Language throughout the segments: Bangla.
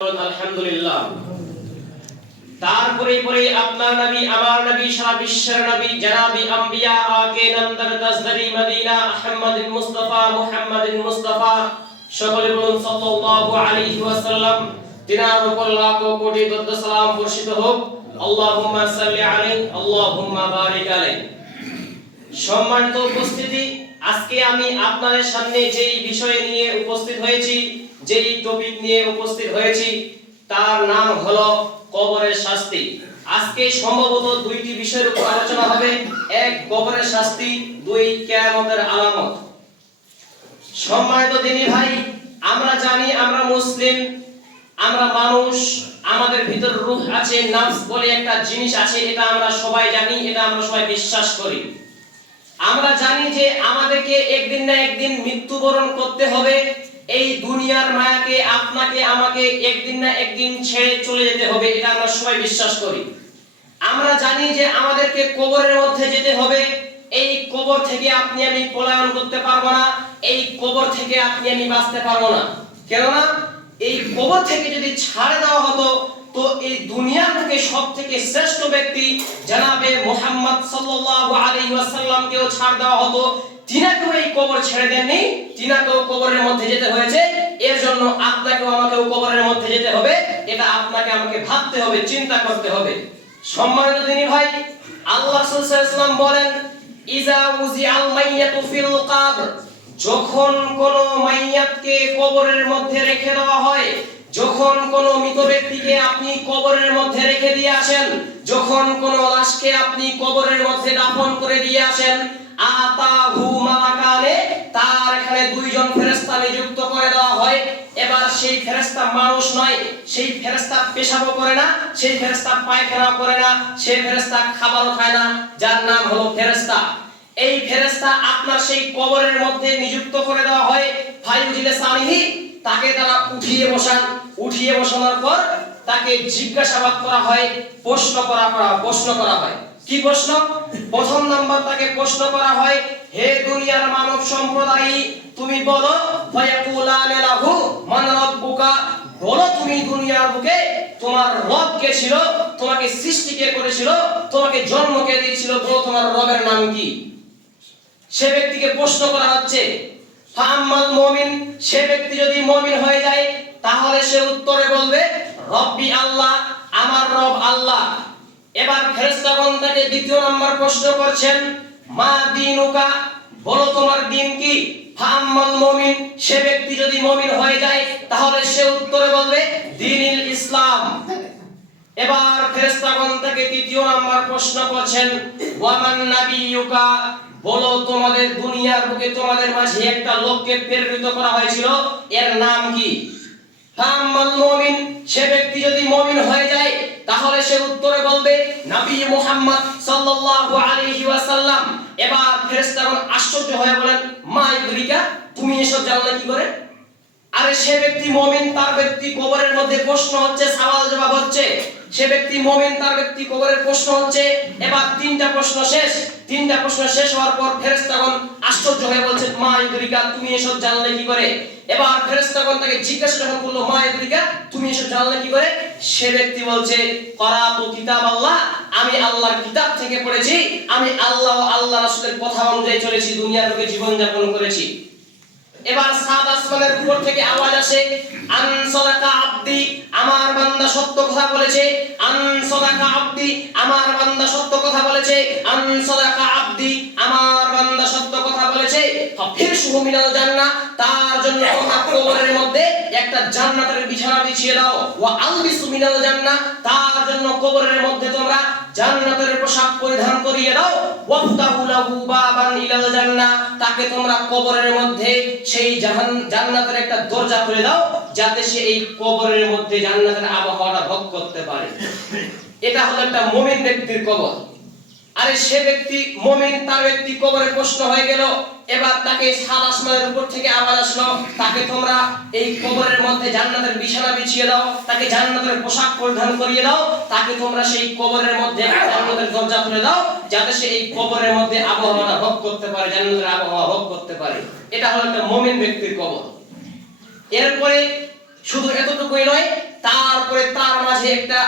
আলহামদুলিল্লাহ। তারপরে পরে আপনার নবী, আমার নবী, সারা বিশ্বের নবী, জনাবি, আম্বিয়া, আকে মদিনা সকলে বলুন, সাল্লাল্লাহু আলাইহি ওয়াসাল্লাম। তিনার উপর কোটি সালাম বর্ষিত হোক। আল্লাহুম্মা সাল্লি আলাইহি, আল্লাহুম্মা বারিক আলাইহি। সম্মানিত উপস্থিতি, আজকে আমি আপনাদের সামনে যেই বিষয় নিয়ে উপস্থিত হয়েছি যেই টপিক নিয়ে উপস্থিত হয়েছি, তার নাম হলো কবরের শাস্তি। আজকে সম্ভবত দুইটি বিষয়ের উপর আলোচনা হবে। এক, কবরের শাস্তি, দুই, কিয়ামতের আলামত। সম্মানিত দিনী ভাই, আমরা জানি আমরা মুসলিম, আমরা মানুষ, আমাদের ভিতর রূহ আছে, নাফস বলে একটা জিনিস আছে, এটা আমরা সবাই জানি, এটা আমরা সবাই বিশ্বাস করি। আমরা জানি যে আমাদেরকে একদিন না একদিন মৃত্যুবরণ করতে হবে। এই দুনিয়ার মায়াকে, আপনাকে, আমাকে একদিন না একদিন ছেড়ে চলে যেতে হবে, এটা আমরা সবাই বিশ্বাস করি। আমরা জানি যে আমাদেরকে কবরের মধ্যে যেতে হবে। এই কবর থেকে আপনি আমি পলায়ন করতে পারব না, এই কবর থেকে আপনি আমি বাঁচতে পারব না। কেননা, এই কবর থেকে যদি ছাড় দেওয়া হতো, তো এই দুনিয়ার থেকে সব থেকে শ্রেষ্ঠ ব্যক্তি জানাবে মোহাম্মদ সাল্লাল্লাহু আলাইহি ওয়াসাল্লামকেও ছাড় দেওয়া হতো। তিনাকেও এই কবর ছেড়ে দেননি। তিনাকেও কবরের মধ্যে যেতে হয়েছে। এর জন্য আপনাকেও আমাকেও কবরের মধ্যে যেতে হবে। এটা আপনাকে আমাকে ভাবতে হবে, চিন্তা করতে হবে। সম্মানিত দিনী ভাই, আল্লাহ আলাইহি বলেন ইজা উজিআল মাইয়াতু ফিল কবর। যখন কোন মাইয়াতকে কবরের মধ্যে রেখে দেওয়া হয়, যখন কোন মৃত ব্যক্তিকে আপনি কবরের মধ্যে রেখে দিয়ে আসেন, যখন কোন লাশকে আপনি কবরের মধ্যে দাফন করে দিয়ে আসেন আতাহু মালাকানে তার এখানে দুইজন ফেরেশতা নিযুক্ত করে দেওয়া হয়। এবার সেই ফেরেশতা মানুষ নয়, সেই ফেরেশতা পেশাবও করে না, সেই ফেরেশতা পায়খানাও করে না সেই ফেরেশতা খাবারও খায় না, যার নাম হলো ফেরেশতা। এই ফেরেশতা আপনার সেই কবরের মধ্যে নিযুক্ত করে দেওয়া হয় ফাইউজিলে সানিহি, তাকে তারা উঠিয়ে বসান। উঠিয়ে বসানোর পর তাকে জিজ্ঞাসাবাদ করা হয়, প্রশ্ন করা প্রশ্ন করা হয়। কি প্রশ্ন? প্রথম নাম্বার তাকে প্রশ্ন করা হয়, হে দুনিয়ার মানব সম্প্রদায়, তুমি বলো ফায়াকুলানে লাহু মান রাব্বুকা? বলো তুমি দুনিয়ার বুকে, তোমার রব কে ছিল? তোমাকে সৃষ্টি কে করেছিল? তোমাকে জন্ম কে দিয়েছিল? বলো তোমার রবের নাম কি? সে ব্যক্তিকে প্রশ্ন করা হচ্ছে ফাম্মাল মুমিন, সে ব্যক্তি যদি মুমিন হয়ে যায়, তাহলে সে উত্তরে বলবে, রব্বি আল্লাহ, আমার রব আল্লাহ। এবার ফেরেশতাগণ তাকে দ্বিতীয় নম্বর প্রশ্ন করছেন, মা দিনুকা? বলো তোমার দিন কি? ফাম্মাল মুমিন, সে ব্যক্তি যদি মুমিন হয়ে যায়, তাহলে সে উত্তরে বলবে, দিনিল ইসলাম। এবার ফেরেশতাগণ তাকে তৃতীয় নাম্বার প্রশ্ন করছেন, ওয়ামান নাবিয়ুকা? বলো, তোমাদের দুনিয়ার বুকে তোমাদের মাঝে একটা লোককে প্রেরিত করা হয়েছিল, এর নাম কি? ফাম্মাল মুমিন, সে ব্যক্তি যদি মুমিন হয়ে যায়, তাহলে সে উত্তরে বলবে, নবী মুহাম্মদ সাল্লাল্লাহু আলাইহি ওয়াসাল্লাম। এবার ফেরেশতাগণ আশ্চর্য হয়ে বলেন, মা ইদরিকা তুমি এসব জানলে কি করে? আরে সে ব্যক্তি মমিন, তার ব্যক্তি কবরের মধ্যে প্রশ্ন হচ্ছে, সওয়াল জবাব হচ্ছে। সে ব্যক্তি মমিন, তার ব্যক্তি কবরের প্রশ্ন হচ্ছে। এবার তিনটা প্রশ্ন শেষ। তিনটা প্রশ্ন শেষ হওয়ার পর ফেরেশতাগণ আশ্চর্য হয়ে বলছে মা ইদরিকা তুমি এসব জানলে কি করে? এবার ফেরেশতাগণ তাকে জিজ্ঞাসা যখন করল, মা ইদরিকা তুমি এসব জানলে কি করে? সে ব্যক্তি বলছে করাতু কিতাব আল্লাহ, আমি আল্লাহর কিতাব থেকে পড়েছি, আমি আল্লাহ ও আল্লাহ রাসূলের কথা অনুযায়ী চলেছি, দুনিয়ার লোকে জীবন যাপন করেছি। এবার সাত আসমানের উপর থেকে আওয়াজ আসে আন সাদাকা আব্দি, আমার বান্দা সত্য কথা বলেছে আন সাদাকা আব্দি, আমার বান্দা সত্য কথা বলেছে আন সাদাকা আব্দি, আমার বান্দা সত্য কথা বলেছে জান্নাহ তার জন্য কবরের মধ্যে একটা জান্নাতের বিছানা বিছিয়ে দাও। ওয়া জান্নাহ তার জন্য কবরের মধ্যে তোমরা জান্নাতের পোশাক পরিধান করিয়ে দাও। ওয়াফতাহু লাহু বাবান ইলাল তাকে তোমরা কবরের মধ্যে সেই জাহান জান্নাতের একটা দরজা খুলে দাও, যাতে সে এই কবরের মধ্যে জান্নাতের আবহাওয়াটা ভোগ করতে পারে। এটা হলো একটা মুমিন ব্যক্তির কবর। আরে সে ব্যক্তি মুমিন, তার ব্যক্তি কবরে প্রশ্ন হয়ে গেল, এবার তাকে সাত আসমানের উপর থেকে আওয়াজ আসলো, তাকে তোমরা এই কবরের মধ্যে জান্নাতের বিছানা বিছিয়ে দাও, তাকে জান্নাতের পোশাক পরিধান করিয়ে দাও, তাকে তোমরা সেই কবরের মধ্যে জান্নাতের দরজা খুলে দাও, যাতে সে এই কবরের মধ্যে আবহাওয়াটা ভোগ করতে পারে, জান্নাতের আবহাওয়া ভোগ করতে পারে। এটা হলো একটা মুমিন ব্যক্তির কবর। এরপরে শুধু এতটুকুই নয়, তারপরে তার মাঝে একটা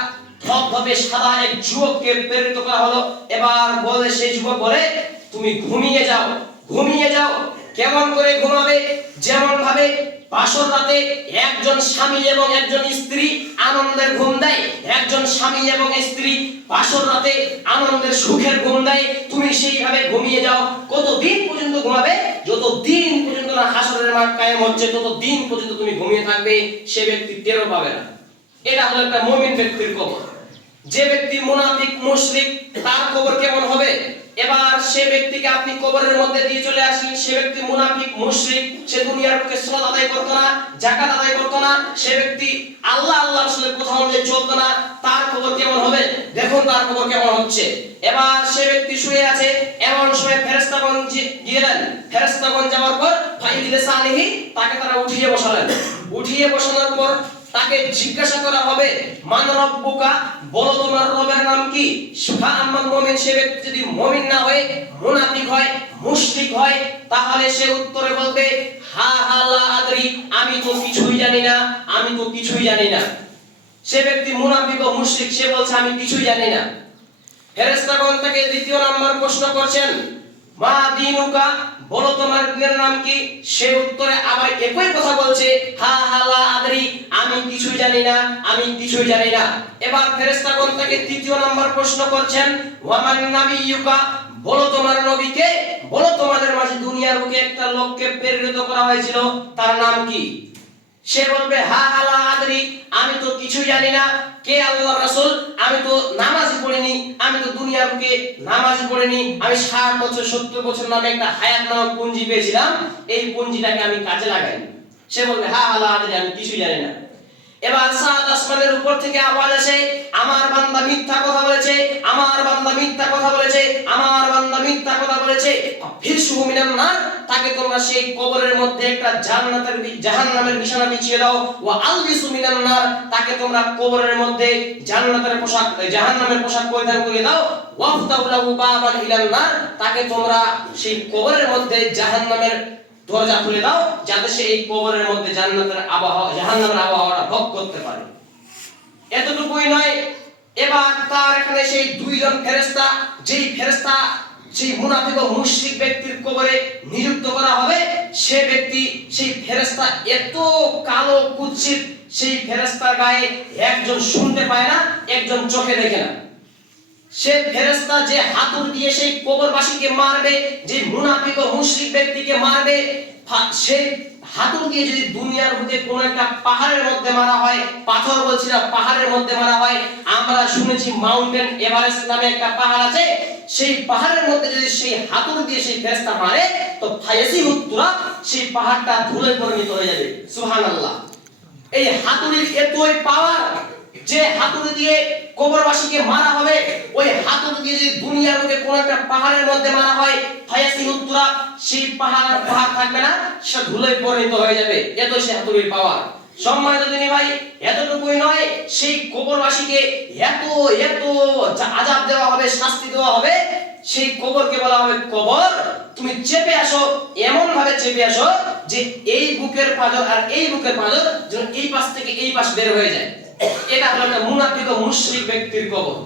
ধবধবে সাদা এক যুবককে প্রেরিত করা হলো। এবার বলে সেই যুবক বলে, তুমি ঘুমিয়ে যাও ঘুমিয়ে যাও। কেমন করে ঘুমাবে? যেমন ভাবে বাসর রাতে একজন স্বামী এবং একজন স্ত্রী আনন্দের ঘুম দেয়, একজন স্বামী এবং স্ত্রী বাসর রাতে আনন্দের সুখের ঘুম দেয়। তুমি সেইভাবে ঘুমিয়ে যাও। কত দিন পর্যন্ত ঘুমাবে যত দিন পর্যন্ত না হাসরের মাঠ কায়েম হচ্ছে তত দিন পর্যন্ত তুমি ঘুমিয়ে থাকবে। সে ব্যক্তি টেরও পাবে না। এটা হলো একটা মুমিন ব্যক্তির কবর। যে ব্যক্তি মুনাফিক, মুশরিক, তার কবর কেমন হবে? এবার সে ব্যক্তিকে আপনি কবরের মধ্যে দিয়ে চলে আসলেন সে ব্যক্তি মুনাফিক, মুশরিক, সে দুনিয়ার বুকে সালাত আদায় করতো না, যাকাত আদায় করতো না। সে ব্যক্তি আল্লাহ আল্লাহ রাসূলের কথা অনুযায়ী চলতো না। তার খবর কেমন হবে? দেখুন তার খবর কেমন হচ্ছে। এবার সে ব্যক্তি শুয়ে আছে। এমন সময় ফেরেশতাগণ গেলেন ফেরেশতাগণ যাওয়ার পর ফাইদিলে সালিহি তাকে তারা উঠিয়ে বসালেন। উঠিয়ে বসানোর পর তাকে জিজ্ঞাসা করা হবে, মান রব্বুকা? বলো, তোমার রবের নাম কি? সুফা আম্মান মুমিন, সে ব্যক্তি যদি মুমিন না হয় মুনাফিক হয়, মুশরিক হয়, তাহলে সে উত্তরে বলবে, হা হা, লা আদরি, আমি তো কিছুই জানি না, আমি তো কিছুই জানি না। সে ব্যক্তি মুনাফিক ও মুশরিক, সে বলছে, আমি কিছুই জানি না। ফেরেশতাগণ তাকে দ্বিতীয় নাম্বার প্রশ্ন করছেন মা দিনুকা, বলো তোমার দিনের নাম কি? সে উত্তরে আবার একই কথা বলছে, হা হা, লা, আদরি, আমি কিছুই জানি না, আমি কিছুই জানি না। এবার ফেরেশতাগণ তাকে তৃতীয় নাম্বার প্রশ্ন করছেন, ওয়ামান নাবিয়ুকা, বলো তোমার নবীকে, বলো তোমাদের মাঝে দুনিয়ার বুকে একটা লোককে প্রেরিত করা হয়েছিল, তার নাম কি? সে বলবে, হা আল্লাহ আদরি, আমি তো কিছুই জানি না। কে আল্লাহ রাসূল? আমি তো নামাজ পড়িনি। আমি তো দুনিয়া বুকে নামাজ পড়িনি। আমি 60 বছর 70 বছর নামে একটা হায়াত নামক পুঞ্জি পেয়েছিলাম। এই পুঞ্জিটাকে আমি কাজে লাগাইনি। সে বলবে, হা আল্লাহ আদরি, আমি কিছুই জানি না। এবার সাত আসমানের উপর থেকে আওয়াজ আসে, আমার বান্দা মিথ্যা কথা বলেছে, আমার বান্দা মিথ্যা কথা বলেছে, আমার বান্দা মিথ্যা কথা বলেছে। ফিরসুহু মিনান নার তাকে তোমরা সেই কবরের মধ্যে একটা জান্নাতের জাহান্নামের বিছানা বিছিয়ে দাও। ওয়া আলবিসু মিনান নার তাকে তোমরা কবরের মধ্যে জান্নাতের পোশাক, জাহান্নামের পোশাক পরিধান করে দাও। ওয়াফতাউ লাহু বাবান ইলান নার, তাকে তোমরা সেই কবরের মধ্যে জাহান্নামের দরজা খুলে দাও, যাতে সে এই কবরের মধ্যে জান্নাতের আবহাওয়া, জাহান্নামের আবহাওয়াটা ভোগ করতে পারে। এতটুকুই নয়, এবার তার এখানে সেই দুইজন ফেরেশতা, যেই ফেরেশতা সেই মুনাফিক ও মুশরিক ব্যক্তির কবরে নিযুক্ত করা হবে, সে ব্যক্তি, সেই ফেরেশতা এত কালো কুৎসিত, সেই ফেরেস্তার গায়ে একজন শুনতে পায় না, একজন চোখে দেখে না। সে ফেরেশতা যে হাতুড় দিয়ে সেই কবরবাসীকে মারবে, যে মুনাফিক ও মুশরিক ব্যক্তিকে মারবে সে হাতুড় দিয়ে যদি দুনিয়ার বুকে কোন একটা পাহাড়ের মধ্যে মারা হয়, পাথর বলছি না পাহাড়ের মধ্যে মারা হয়, আমরা শুনেছি মাউন্টেন এভারেস্ট নামে একটা পাহাড় আছে, সেই পাহাড়ের মধ্যে যদি সেই হাতুড় দিয়ে সেই ফেরেশতা মারে, তো ফায়াসি হুত্তুরা সেই পাহাড়টা ধুলে পরিণত হয়ে যাবে। সুবহানাল্লাহ। এই হাতুড়ির এতই পাওয়ার যে হাতুড়ি দিয়ে কবরবাসীকে মারা হবে, ওই হাতুড়ি দিয়ে যদি দুনিয়ার মধ্যে কোন একটা পাহাড়ের মধ্যে মারা হয় ফায়াসি উত্তরা সেই পাহাড় পাহাড় থাকবে না, সে ধুলোয় পরিণত হয়ে যাবে। এত সে হাতুড়ির পাওয়ার। সম্মানিত দিনী ভাই, এতটুকুই নয়, সেই কবরবাসীকে এত এত আযাব দেওয়া হবে, শাস্তি দেওয়া হবে, সেই কবরকে বলা হবে কবর। তুমি চেপে আসো এমন ভাবে চেপে আসো যে এই বুকের পাজর আর এই বুকের পাজর যেন এই পাশ থেকে এই পাশ বের হয়ে যায়। এটা হলো একটা মুনাফিক ও মুশরিক ব্যক্তির কবর।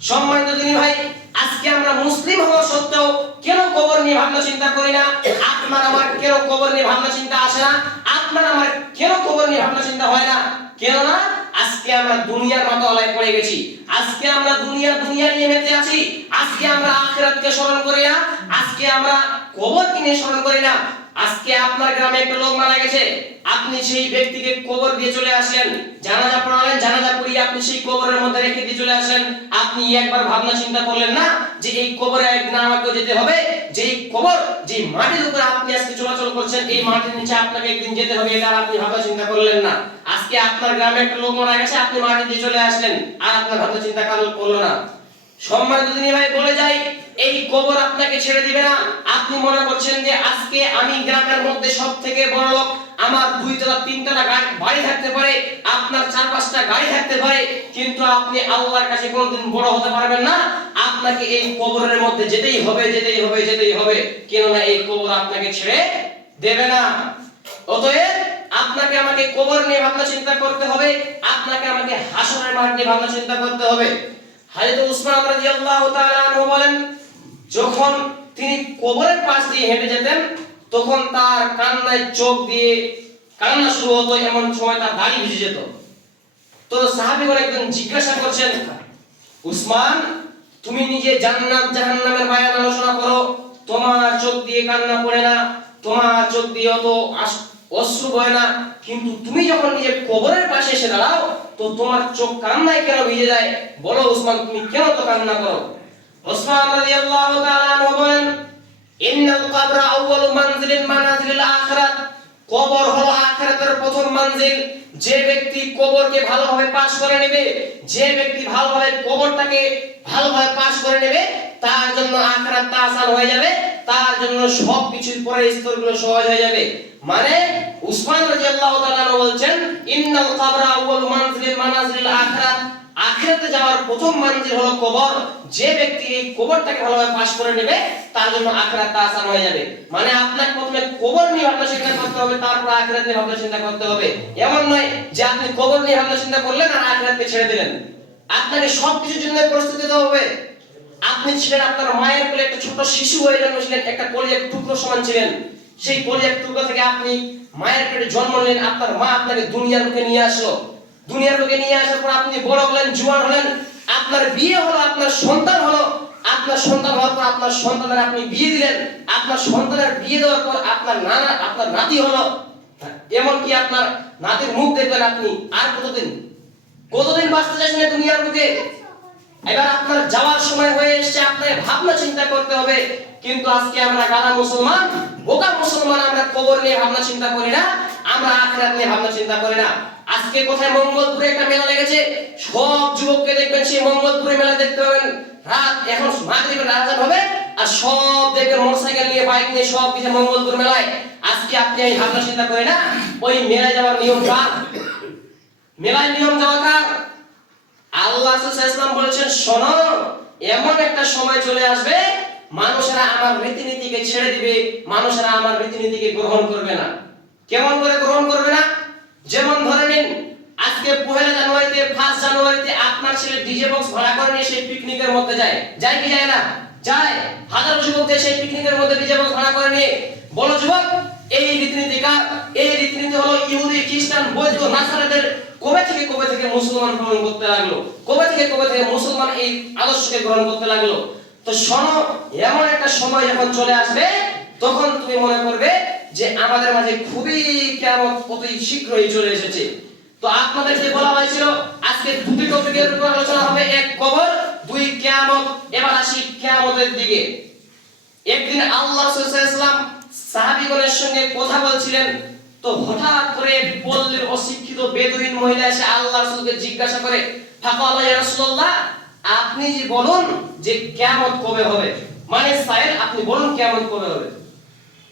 সম্মানিত দিনী ভাই, আজকে আমরা মুসলিম হওয়া সত্ত্বেও কেন কবর নিয়ে ভাবনা চিন্তা করি না? আপনার আমার কেন কবর নিয়ে ভাবনা চিন্তা আসে না? আপনার আমার কেন কবর নিয়ে ভাবনা চিন্তা হয় না? কেন না আজকে আমরা দুনিয়ার মাতালায় পড়ে গেছি। আজকে আমরা দুনিয়া দুনিয়া নিয়ে মেতে আছি। আজকে আমরা আখিরাতকে স্মরণ করি না। আজকে আমরা কবরকে নিয়ে স্মরণ করি না। আজকে আপনার গ্রামে একটা লোক মারা গেছে। আপনি সেই ব্যক্তিকে কবর দিয়ে চলে আসেন জানাজা পড়ালেন, জানাজা পড়িয়ে আপনি সেই কবরের মধ্যে রেখে দিয়ে চলে আসেন আপনি একবার ভাবনা চিন্তা করলেন না যে এই কবরে একদিন আমাকে যেতে হবে? যে এই কবর, যে মাটির উপরে আপনি আজকে চলাচল করছেন, এই মাটির নিচে আপনাকে একদিন যেতে হবে, এটা আপনি ভাবনা চিন্তা করলেন না। আজকে আপনার গ্রামে একটা লোক মারা গেছে, আপনি মাটি দিয়ে চলে আসলেন। আর আপনার ভাবনা চিন্তা কারণ করল না। সম্মানিত দিনী ভাই, বলে যাই এই কবর আপনাকে ছেড়ে দিবে না। আপনি মনে করছেন যে আজকে আমি গ্রামের মধ্যে সব থেকে বড় লোক, আমার দুই তলা, তিন তলা গাড়ি বাড়ি থাকতে পারে, আপনার চার পাঁচটা গাড়ি থাকতে পারে, কিন্তু আপনি আল্লাহর কাছে কোনোদিন বড় হতে পারবেন না। আপনাকে এই কবরের মধ্যে যেতেই হবে যেতেই হবে যেতেই হবে। কেননা এই কবর আপনাকে ছেড়ে দেবে না। অতএব আপনাকে আমাকে কবর নিয়ে ভাবনা চিন্তা করতে হবে, আপনাকে আমাকে হাসনের মাঠ নিয়ে ভাবনা চিন্তা করতে হবে। হযরত উসমান রাদিয়াল্লাহু তাআলা বলেন যখন তিনি কবরের পাশ দিয়ে হেঁটে যেতেন, তখন তার কান্নায় চোখ দিয়ে কান্না শুরু হতো, এমন সময় তার দাড়ি ভিজে যেত। তো সাহাবীগণ একজন জিজ্ঞাসা করছেন, উসমান, তুমি নিজে জান্নাত জাহান্নামের বায়ান আলোচনা করো। তোমার চোখ দিয়ে কান্না পড়ে না, তোমার চোখ দিয়ে অত অশ্রু বয় না। কিন্তু তুমি যখন নিজে কবরের পাশে এসে দাঁড়াও, তো তোমার চোখ কান্নায় কেন ভিজে যায়? বলো উসমান, তুমি কেন তো কান্না করো? উসমান রাদিয়াল্লাহু তাআলা আনহু বলেন, ইন্নাল কবরা আউয়ালু মানজিলিন মানাজিলিল আখিরাত। কবর হলো আখিরাতের প্রথম মঞ্জিল যে ব্যক্তি কবরকে ভালোভাবে পাস করে নেবে, যে ব্যক্তি ভালোভাবে কবরটাকে ভালোভাবে পাস করে নেবে, তার জন্য আখিরাতটা আসান হয়ে যাবে, তার জন্য সব কিছুর পরের স্তরগুলো সহজ হয়ে যাবে। মানে উসমান রাদিয়াল্লাহু তাআলা বলছেন, ইন্নাল কবরা আউয়ালু মানজিলিল মানাজিলিল আখিরাত। আখিরাতে যাওয়ার প্রথম মঞ্জিল হলো কবর। যে ব্যক্তি এই কবরটাকে ভালোভাবে পাস করে নেবে, তার জন্য আখিরাতটা আসান হয়ে যাবে। মানে আপনাকে প্রথমে কবর নিয়ে ভাবনা চিন্তা করতে হবে, তারপর আখিরাত নিয়ে ভাবনা চিন্তা করতে হবে। এমন নয় যে আপনি কবর নিয়ে ভাবনা চিন্তা করলেন আর আখিরাতকে ছেড়ে দিলেন। আপনাকে সবকিছুর জন্য প্রস্তুতি দিতে হবে। আপনি ছিলেন আপনার মায়ের কোলে একটা ছোট শিশু হয়ে জন্মেছিলেন, একটা কলিজার টুকরো সমান ছিলেন। সেই কলিজার টুকরো থেকে আপনি মায়ের পেটে জন্ম নিলেন, আপনার মা আপনাকে দুনিয়ার মুখে নিয়ে আসলো। দুনিয়ার মুখে নিয়ে আসার পর আপনি বড় হলেন, জোয়ান হলেন, আপনার বিয়ে হলো, আপনার সন্তান হলো, আপনার সন্তান হওয়ার পর আপনার সন্তানের আপনি বিয়ে দিলেন, আপনার সন্তানের বিয়ে দেওয়ার পর আপনার নানা, আপনার নাতি হলো। এমন কি আপনার নাতির মুখ দেখবেন আপনি? আর কতদিন? কতদিন বাঁচতে চাইছেন দুনিয়ার মুখে এবার আপনার যাওয়ার সময় হয়ে এসেছে আপনাকে ভাবনা চিন্তা করতে হবে। কিন্তু আজকে আমরা গাদা মুসলমান, বোকা মুসলমান, আমরা কবর নিয়ে ভাবনা চিন্তা করি না, আমরা আখিরাত নিয়ে ভাবনা চিন্তা করি না। আজকে কোথায় মঙ্গলপুরে একটা মেলা লেগেছে? সব যুবককে দেখবেন সেই মঙ্গলপুরে মেলা দেখতে পাবেন। রাত এখন মাগরিবের আজান হবে আর সব দেখবেন মোটরসাইকেল নিয়ে, বাইক নিয়ে সব কিছু মঙ্গলপুর মেলায়। আজকে আপনি এই ভাবনা চিন্তা করে না, ওই মেলায় যাওয়ার নিয়ম কার? মেলায় নিয়ম যাওয়া কার? আল্লাহ ইসলাম বলেছেন, শোনো, এমন একটা সময় চলে আসবে, মানুষেরা আমার রীতিনীতিকে ছেড়ে দিবে, মানুষেরা আমার রীতিনীতিকে গ্রহণ করবে না। কেমন করে গ্রহণ করবে না? যেমন ধরে নিন, আজকে পহেলা জানুয়ারিতে, ফার্স্ট জানুয়ারিতে আপনার ছেলে ডিজে বক্স ভাড়া করে নিয়ে সেই পিকনিকের মধ্যে যায়। যায় কি যায় না? যায়। হাজারো যুবকদের সেই পিকনিকের মধ্যে ডিজে বক্স ভাড়া করে নিয়ে। বলো যুবক, এই রীতিনীতি কার? এই রীতিনীতি হলো ইহুদি, খ্রিস্টান, বৌদ্ধ, নাসারাদের কবে থেকে কবে থেকে মুসলমান গ্রহণ করতে লাগল? কবে থেকে কবে থেকে মুসলমান এই আদর্শকে গ্রহণ করতে লাগল? তো শোনো, এমন একটা সময় যখন চলে আসবে, তখন তুমি মনে করবে যে আমাদের মাঝে খুবই কেমন অতি শীঘ্রই চলে এসেছে। তো আপনাদের যে বলা হয়েছিল, আজকে দুটি টপিকের উপর আলোচনা হবে। এক কবর, দুই কিয়ামত। এবার আসি কিয়ামতের দিকে। একদিন আল্লাহ সাল্লাম সাহাবীগণের সঙ্গে কথা বলছিলেন। তো হঠাৎ করে পল্লীর অশিক্ষিত বেদুইন মহিলা এসে আল্লাহ রাসূলকে জিজ্ঞাসা করে, ফাকালা ইয়া রাসূলুল্লাহ, আপনি যে বলুন যে কিয়ামত কবে হবে? মানে সাহেব আপনি বলুন কিয়ামত কবে হবে?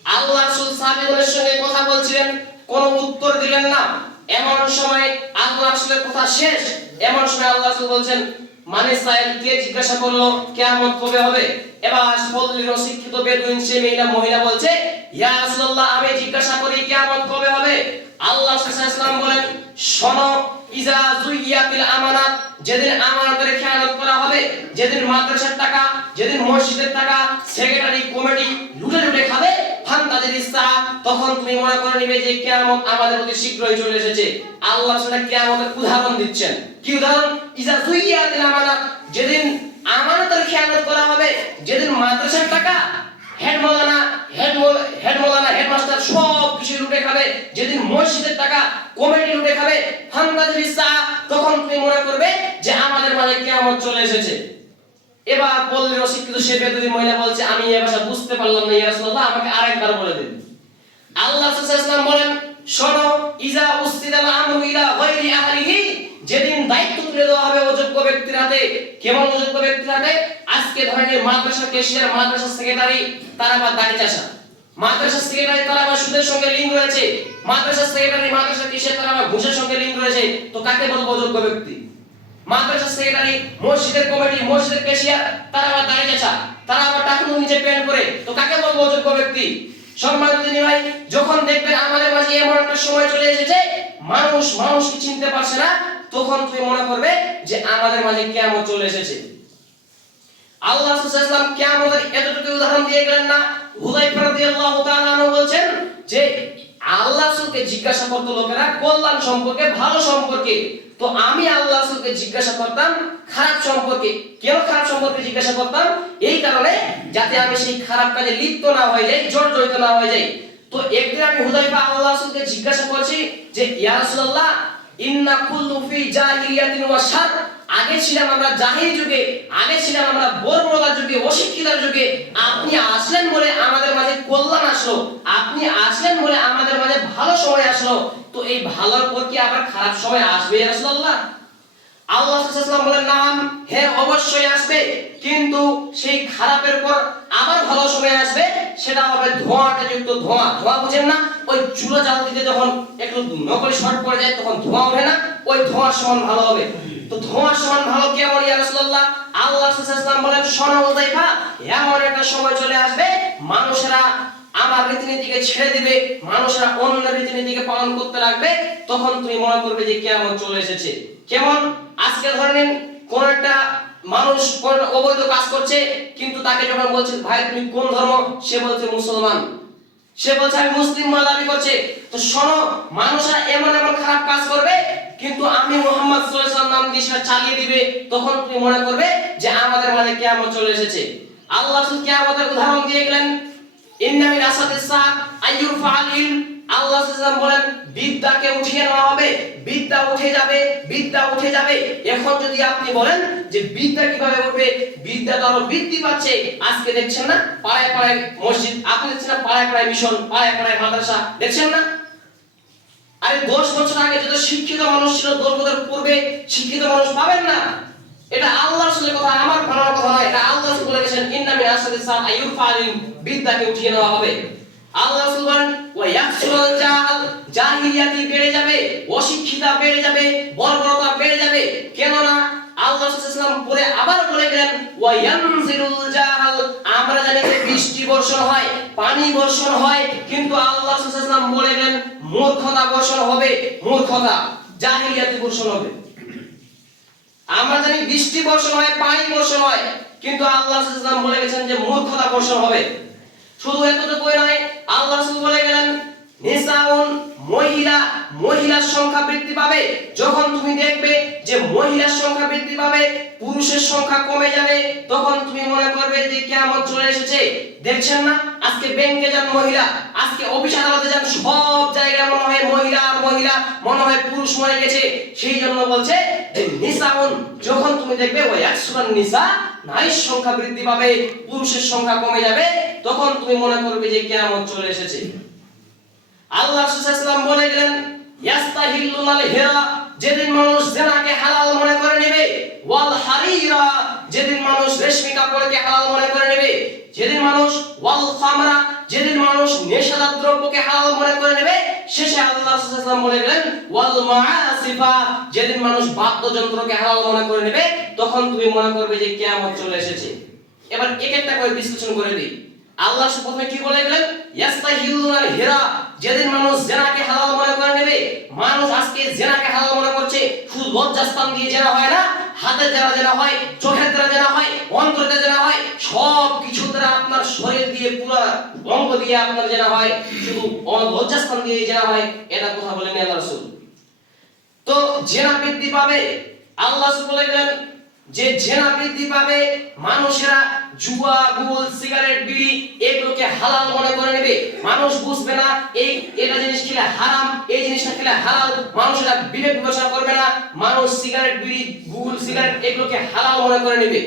আল্লাহ রাসূল সাহাবীদের সঙ্গে কথা বলছিলেন, কোনো উত্তর দিলেন না। এমন সময় আল্লাহ রাসূলের কথা শেষ, এমন সময় আল্লাহ রাসূল বলছেন মানে সাহেব, কে জিজ্ঞাসা করল, কিয়ামত কবে হবে? এবার পল্লীর অশিক্ষিত বেদুইন সে মেয়েটা মহিলা বলছে, ইয়া রাসূলুল্লাহ, আমি জিজ্ঞাসা করি, কিয়ামত কবে হবে? আল্লাহ সাল্লাল্লাহু বলেন, শোনো ইজা জুইয়াতিল আমানাত, যেদিন আমানতের খেয়ানত করা হবে, যেদিন মাদ্রাসার টাকা, যেদিন মসজিদের টাকা, সেক্রেটারি কমিটি লুটে লুটে খাবে ফান তাদের ইচ্ছা তখন তুমি মনে করে নিবে যে কিয়ামত আমাদের অতি শীঘ্রই চলে এসেছে। আল্লাহ সেটা কিয়ামতের উদাহরণ দিচ্ছেন। কি উদাহরণ? ইজা জুইয়াতিল আমানাত, যেদিন আমানতের খেয়ানত করা হবে, যেদিন মাদ্রাসার টাকা আমাদের মাঝে কিয়ামত চলে এসেছে। এবার বললেন অশিক্ষিত সে বেদুই মহিলা বলছে, আমি এ বুঝতে পারলাম না আমাকে আরেকবার বলে দিন। আল্লাহ সাল্লাল্লাহু বলেন, শোনো, ইজা উস্তিদাল আমরু ইলা গায়রি আহলিহি যেদিন দায়িত্ব তুলে দেওয়া হবে অযোগ্য ব্যক্তির হাতে কেমন অযোগ্য ব্যক্তির হাতে, আজকে ধরেন মাদ্রাসা কেশিয়ার মাদ্রাসা সেক্রেটারি তারা আবার দাড়ি চাষা মাদ্রাসা সেক্রেটারি তারা আবার সুদের সঙ্গে লিঙ্ক রয়েছে। মাদ্রাসা সেক্রেটারি মাদ্রাসা কেশিয়ার, তারা আবার ঘুষের সঙ্গে লিঙ্ক রয়েছে। তো কাকে বলব অযোগ্য ব্যক্তি? মাদ্রাসা সেক্রেটারি মসজিদের কমিটি, মসজিদের কেশিয়ার, তারা আবার দাঁড়িয়ে চাচা তারা আবার টাকুর নিচে প্যান্ট করে। তো কাকে বলব অযোগ্য ব্যক্তি? সম্মানিত ভাই, যখন দেখবেন আমাদের মাঝে এমন একটা সময় চলে এসেছে, মানুষ মানুষকে চিনতে পারছে না তখন তুমি মনে করবে যে আমাদের মাঝে কেমন চলে এসেছে। আল্লাহ রাসূলুল্লাহ কিয়ামতের এতটুকু উদাহরণ দিয়ে গেলেন না। হুযায়ফা রাদিয়াল্লাহু তাআলা বলছেন যে, আল্লাহ রাসূলকে জিজ্ঞাসা করতো লোকেরা, কল্যাণ সম্পর্কে, ভালো সম্পর্কে? তো আমি আল্লাহ রাসূলকে জিজ্ঞাসা করতাম, খারাপ সম্পর্কে? কেন খারাপ সম্পর্কে জিজ্ঞাসা করতাম? এই কারণে যাতে আমি সেই খারাপ কাজে লিপ্ত না হয়ে যাই জড়িত না হয়ে যাই। তো একদিন আমি হুদাইফা আল্লাহ রাসূলকে জিজ্ঞাসা করছি যে, ইয়া রাসূলুল্লাহ ইন্না কুল্লু ফি জাহিলিয়াতিন ওয়া শার। আগে ছিলাম আমরা জাহিল যুগে, আগে ছিলাম আমরা বর্বরতা যুগে, অশিক্ষিতার যুগে। আপনি আসলেন বলে আমাদের মাঝে কল্যাণ আসলো। আপনি আসলেন বলে আমাদের মাঝে ভালো সময় আসলো। তো এই ভালোর পর কি আবার খারাপ সময় আসবে রাসূলুল্লাহ? আল্লাহ বলেন, নাম হ্যাঁ অবশ্যই আসবে, কিন্তু সেই খারাপের পর আবার ভালো সময় আসবে, সেটা হবে ধোঁয়াটা যুক্ত ধোঁয়া। ধোঁয়া বুঝেন না, ওই চুলো জাল দিতে যখন একটু নকলি শর্ট পড়ে যায়, তখন ধোঁয়া ওঠে না, ওই ধোঁয়ার সমান ভালো হবে। তো ধোঁয়ার সমান ভালো কেমন ইয়া রাসূলুল্লাহ? আল্লাহ সাল্লাল্লাহু বলেন, শোনো উযাইফা এমন একটা সময় চলে আসবে, মানুষেরা আমার রীতিনীতিকে ছেড়ে দিবে, মানুষরা অন্য রীতিনীতিকে পালন করতে লাগবে, তখন তুমি মনে করবে যে কেমন চলে এসেছে। কেমন আজকে ধরে নিন কোন একটা মানুষ কোন অবৈধ কাজ করছে, কিন্তু তাকে যখন বলছে, ভাই, তুমি কোন ধর্ম? সে বলছে, মুসলমান। সে বলছে, আমি মুসলিম বলে দাবি করছে। তো শোনো, মানুষরা এমন এমন খারাপ কাজ করবে, কিন্তু আমি মোহাম্মদ সাল্লাল্লাহু নাম দিয়ে চালিয়ে দিবে, তখন তুমি মনে করবে যে আমাদের মাঝে কিয়ামত চলে এসেছে। আল্লাহ কিয়ামতের উদাহরণ দিয়ে গেলেন ইন্না মিন আসাদিস সাআত আইয়ুরফাল ইলম। আল্লাহ বলেন, বিদ্যাকে উঠিয়ে নেওয়া হবে, বিদ্যা উঠে যাবে, বিদ্যা উঠে যাবে। এখন যদি আপনি বলেন যে বিদ্যা কীভাবে উঠবে, বিদ্যা বৃদ্ধি পাচ্ছে। আজকে দেখছেন না, পাড়ায় পাড়ায় মসজিদ, আপনি দেখছেন না, পাড়ায় পাড়ায় মিশন, পাড়ায় পাড়ায় মাদ্রাসা, দেখছেন না? আরে দশ বছর আগে যত শিক্ষিত মানুষ ছিল, দশ বছর পূর্বে শিক্ষিত মানুষ পাবেন না। এটা আল্লাহর রাসূলের কথা, আমার বানানোর কথা নয়, এটা আল্লাহ রাসূল বলে গেছেন ইন্না মিন আসাদিস সাআত আইয়ুরফাল বিদ্যাকে উঠিয়ে নেওয়া হবে। আল্লাহ রাসূল বলেন ওয়া ইয়াকসুরুল জাহাল জাহিলিয়াতি বেড়ে যাবে, অশিক্ষিতা বেড়ে যাবে, বর্বরতা বেড়ে যাবে। কেন না আল্লাহ সাল্লাল্লাহু পরে আবার বলে গেলেন, ওয়া ইয়ানজিলুল জাহাল আমরা জানি যে বৃষ্টি বর্ষণ হয়, পানি বর্ষণ হয়, কিন্তু আল্লাহ সাল্লাল্লাহু বলে গেলেন, মূর্খতা বর্ষণ হবে, মূর্খতা, জাহিলিয়াতি বর্ষণ হবে। আমরা জানি বৃষ্টি বর্ষণ হয়, পানি বর্ষণ হয়, কিন্তু আল্লাহ সাল্লাল্লাহু বলে গেছেন যে মূর্খতা বর্ষণ হবে। শুধু এতটুকু নয় আল্লাহ রাসূল বলে গেলেন নিসাউন মহিলা, মহিলার সংখ্যা বৃদ্ধি পাবে। যখন তুমি দেখবে যে মহিলার সংখ্যা বৃদ্ধি পাবে, পুরুষের সংখ্যা কমে যাবে, তখন তুমি মনে করবে যে কিয়ামত চলে এসেছে। দেখছেন না? আজকে ব্যাংকে যান মহিলা, আজকে অফিস আদালতে যান, সব জায়গায় মনে হয় মহিলা আর মহিলা, মনে হয় পুরুষ মরে গেছে। সেই জন্য বলছে যে নিসাউন যখন তুমি দেখবে ওই একশোখান নিসা, নারীর সংখ্যা বৃদ্ধি পাবে, পুরুষের সংখ্যা কমে যাবে, তখন তুমি মনে করবে যে কিয়ামত চলে এসেছে। আল্লাহ সাল্লাল্লাহু বলে গেলেন ইয়াস্তাহিল্লুনাল হিরা যেদিন মানুষ জেনাকে হালাল মনে করে নেবে ওয়াল হারিরা যেদিন মানুষ রেশমি কাপড়কে হালাল মনে করে নেবে, যেদিন মানুষ ওয়াল খামরা যেদিন মানুষ নেশাদার দ্রব্যকে হালাল মনে করে নেবে, শেষে আল্লাহ সাল্লাল্লাহু বলে গেলেন ওয়াল মাআসিফা যেদিন মানুষ বাদ্যযন্ত্রকে হালাল মনে করে নেবে, তখন তুমি মনে করবে যে কিয়ামত চলে এসেছে। এবার এক একটা করে বিশ্লেষণ করে দিই। আল্লাহ প্রথমে কি বলে গেলেন ইয়াস্তাহিলুনাল হিরা যেদিন মানুষ জেনাকে হালাল মনে করে নেবে, মানুষ আজকে জেনাকে হালাল মনে করছে, শুধু লজ্জাস্থান দিয়ে জেনা হয় না, হাতে জেনা জেনা হয়, চোখের দ্বারা জেনা হয় অন্তরে জেনা হয় সব কিছু দ্বারা আপনার শরীর দিয়ে পুরো অঙ্গ দিয়ে আপনার জেনা হয়, শুধু লজ্জাস্থান দিয়ে জেনা হয়, এটা কথা বলেনি আল্লাহ রাসূল। তো জেনা বৃদ্ধি পাবে, আল্লাহ বলে গেলেন যে জেনা বৃদ্ধি পাবে, মানুষেরা জুয়া, গুল, সিগারেট, বিড়ি এগুলোকে হালাল মনে করে নেবে। মানুষ বুঝবে না, এই এটা জিনিস খেলে হারাম, এই জিনিসটা খেলে হালাল। মানুষেরা বিবেক বিবেচনা করবে না, মানুষ সিগারেট, বিড়ি, গুল, সিগারেট এগুলোকে হালাল মনে করে নেবে।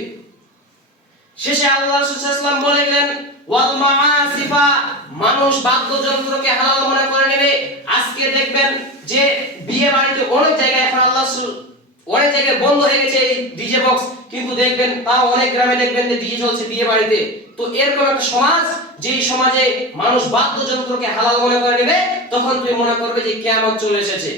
শেষে আল্লাহ রাসূল বলে গেলেন, ওয়াল মাআসিফা মানুষ বাদ্যযন্ত্রকে হালাল মনে করে নেবে। আজকে দেখবেন যে বিয়ে বাড়িতে অনেক জায়গায় এখন আল্লাহ অনেক জায়গায় বন্ধ হয়ে গেছে এই ডিজে বক্স কিন্তু দেখবেন তাও অনেক গ্রামে দেখবেন যে ডিজে চলছে বিয়ে বাড়িতে। তো এরকম একটা সমাজ, যেই সমাজে মানুষ বাদ্যযন্ত্রকে হালাল মনে করে নেবে, তখন তুমি মনে করবে যে কিয়ামত চলে এসেছে।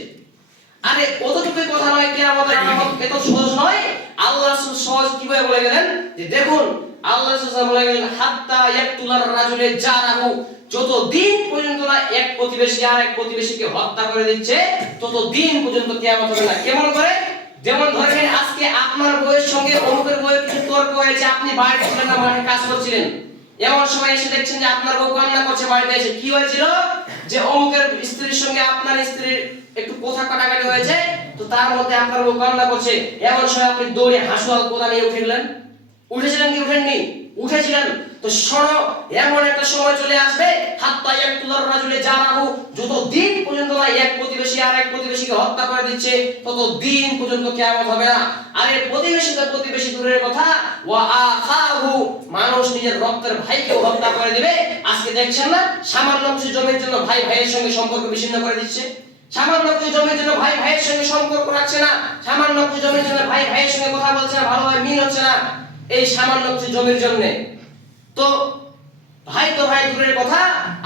আরে, অতটুকুই কথা নয় কিয়ামতের আলামত এত সহজ নয়। আল্লাহ সহজ কীভাবে বলে গেলেন? যে দেখুন, আল্লাহ বলে গেলেন, হাত্তা ইয়াকতুলার রাজুলে জারাহু। যত দিন পর্যন্ত না এক প্রতিবেশী আর এক প্রতিবেশীকে হত্যা করে দিচ্ছে তত দিন পর্যন্ত কিয়ামত হবে না। কেমন করে? যেমন ধরেন আজকে আপনার বইয়ের সঙ্গে অমুকের বইয়ের কিছু তর্ক হয়েছে আপনি বাইরে ছিলেন না মানে কাজ করছিলেন। এমন সময় এসে দেখছেন যে আপনার বউ কান্না করছে বাড়িতে এসে। কি হয়েছিল? যে অমুকের স্ত্রীর সঙ্গে আপনার স্ত্রীর একটু কথা কাটাকাটি হয়েছে, তো তার মধ্যে আপনার বউ কান্না করছে। এমন সময় আপনি দৌড়ে হাসুয়াল কোদা নিয়ে উঠে গেলেন। উঠেছিলেন কি? উঠেননি। উঠেছিলেন। তো শোনো, এমন একটা সময় চলে আসবে, হাত্তা ইয়াকুলার রাজুলে জারাহু যত দিন পর্যন্ত না এক প্রতিবেশী আর এক প্রতিবেশীকে হত্যা করে দিচ্ছে তত দিন পর্যন্ত কিয়ামত হবে না। আরে প্রতিবেশী তো প্রতিবেশী দূরের কথা, ওয়া আখাহু, মানুষ নিজের রক্তের ভাইকে হত্যা করে দিবে। আজকে দেখছেন না, সামান্য কিছু জমির জন্য ভাই ভাইয়ের সঙ্গে সম্পর্ক বিচ্ছিন্ন করে দিচ্ছে। সামান্য কিছু জমির জন্য ভাই ভাইয়ের সঙ্গে সম্পর্ক রাখছে না। সামান্য কিছু জমির জন্য ভাই ভাইয়ের সঙ্গে কথা বলছে না, ভালোভাবে মিল হচ্ছে না। এই সামান্য কিছু জমির জন্য তো ভাই তো ভাই দূরের কথা,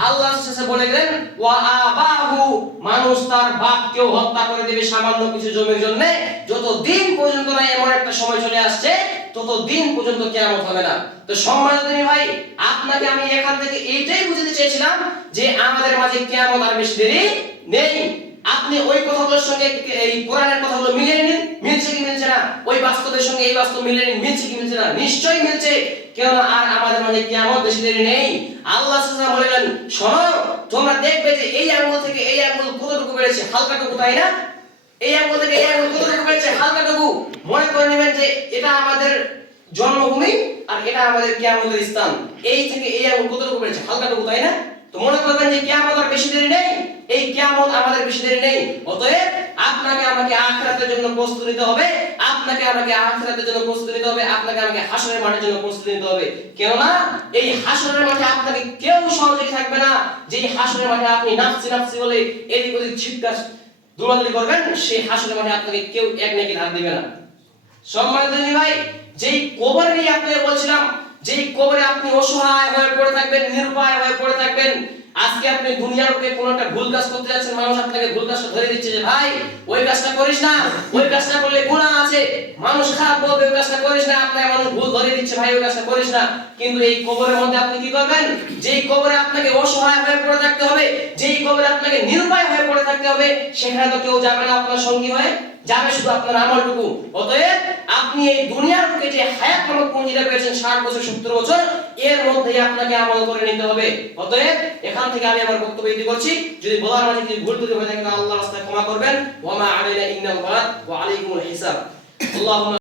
আল্লাহ শেষে বলে গেলেন, ওয়া আবাহু, মানুষ তার বাপকেও হত্যা করে দেবে সামান্য কিছু জমির জন্য। যত দিন পর্যন্ত না এমন একটা সময় চলে আসছে তত দিন পর্যন্ত কিয়ামত হবে না। তো সম্মানিত ভাই, আপনাকে আমি এখান থেকে এইটাই বুঝাতে চেয়েছিলাম যে আমাদের মাঝে কিয়ামত আর বেশি দেরি নেই। আপনি ওই কথাগুলোর সঙ্গে এই কোরআনের কথাগুলো মিলিয়ে নিন। মিলছে কি মিলছে না? ওই বাস্তবের সঙ্গে এই বাস্তব মিলিয়ে নিন। মিলছে কি মিলছে না? নিশ্চয়ই মিলছে। কেননা আর আমাদের মাঝে বেশি দেরি নেই? আল্লাহ বললেন শোনো, তোমরা দেখবে যে এই আঙ্গুল থেকে এই আঙ্গুল কতটুকু বেড়েছে? হালকাটুকু তাই না? এই আঙ্গুল থেকে এই আঙ্গুল কতটুকু বেড়েছে? হালকাটুকু মনে করে নেবেন যে এটা আমাদের জন্মভূমি আর এটা আমাদের কিয়ামতের স্থান। এই থেকে এই আঙ্গুল কতটুকু বেড়েছে? হালকাটুকু তাই না? তো মনে করবেন যে কিয়ামত আর বেশি দেরি নেই। এই কিয়ামত আমাদের বেশি দেরি নেই। অতএব আপনাকে আমাকে জন্য নিতে হবে। আপনাকে আমাকে জন্য নিতে হবে। আপনাকে আমাকে হাসরের মাঠের জন্য নিতে হবে। এই হাসরের মাঠে আপনাকে কেউ সহযোগী থাকবে না। যে হাসরের মাঠে আপনি নাফসি নাফসি বলে এদিক ওদিক দৌড়াদৌড়ি করবেন, সেই হাসরের মাঠে আপনাকে কেউ এক নাকি ধার দিবে না। সম্মানিত ভাই, যেই কবর নিয়ে আপনাকে বলছিলাম যেই কবরে আপনি অসহায় হয়ে পড়ে থাকবেন হয়ে পড়ে থাকবেন, আজকে আপনি দুনিয়ার একটা ভুল কাজ করতে যাচ্ছেন, মানুষ আপনাকে ভুল কাজটা ধরে দিচ্ছে যে, ভাই, ওই কাজটা করিস না, ওই কাজটা করলে গুনাহ আছে, মানুষ খারাপ বলবে, ওই কাজটা করিস না মানুষ ভুল ধরে দিচ্ছে, ভাই, ওই কাজটা করিস না। কিন্তু এই কবরের মধ্যে আপনি কি করবেন? যেই কবরে আপনাকে অসহায় হয়ে পড়ে থাকতে হবে, যেই কবরে আপনাকে নিরুপায় হয়ে পড়ে থাকতে হবে, সেখানে তো কেউ যাবে না আপনার সঙ্গী হয়ে। যাবে শুধু আপনার আমলটুকু। অতএব আপনি এই দুনিয়ার বুকে যে হায়াত নামক পুঁজিটা পেয়েছেন, ষাট বছর, সত্তর বছর, এর মধ্যেই আপনাকে আমল করে নিতে হবে। অতএব এখান থেকে আমি আমার বক্তব্য ইতি করছি। যদি বলার মাঝে যদি ভুল ত্রুটি হয়ে থাকে আল্লাহ রাস্তায় ক্ষমা করবেন। ওয়া মা আলাইনা ইন্নাল ওয়া আলাইকুমুল হিসাব। আল্লাহুম্মা